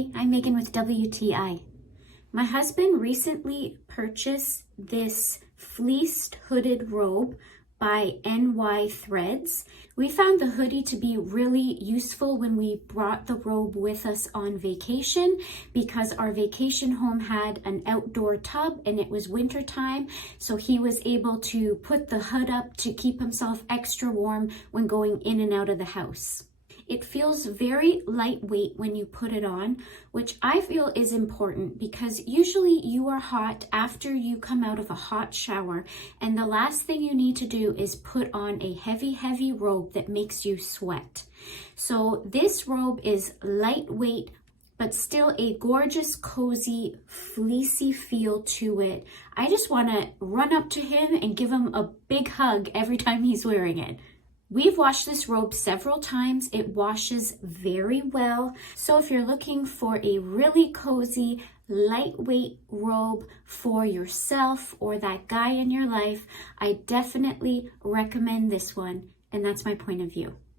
Hey, I'm Megan with WTI. My husband recently purchased this fleeced hooded robe by NY Threads. We found the hoodie to be really useful when we brought the robe with us on vacation because our vacation home had an outdoor tub and it was winter time, so he was able to put the hood up to keep himself extra warm when going in and out of the house. It feels very lightweight when you put it on, which I feel is important because usually you are hot after you come out of a hot shower, and the last thing you need to do is put on a heavy robe that makes you sweat. So this robe is lightweight, but still a gorgeous, cozy, fleecy feel to it. I just want to run up to him and give him a big hug every time he's wearing it. We've washed this robe several times. It washes very well. So if you're looking for a really cozy, lightweight robe for yourself or that guy in your life, I definitely recommend this one. And that's my point of view.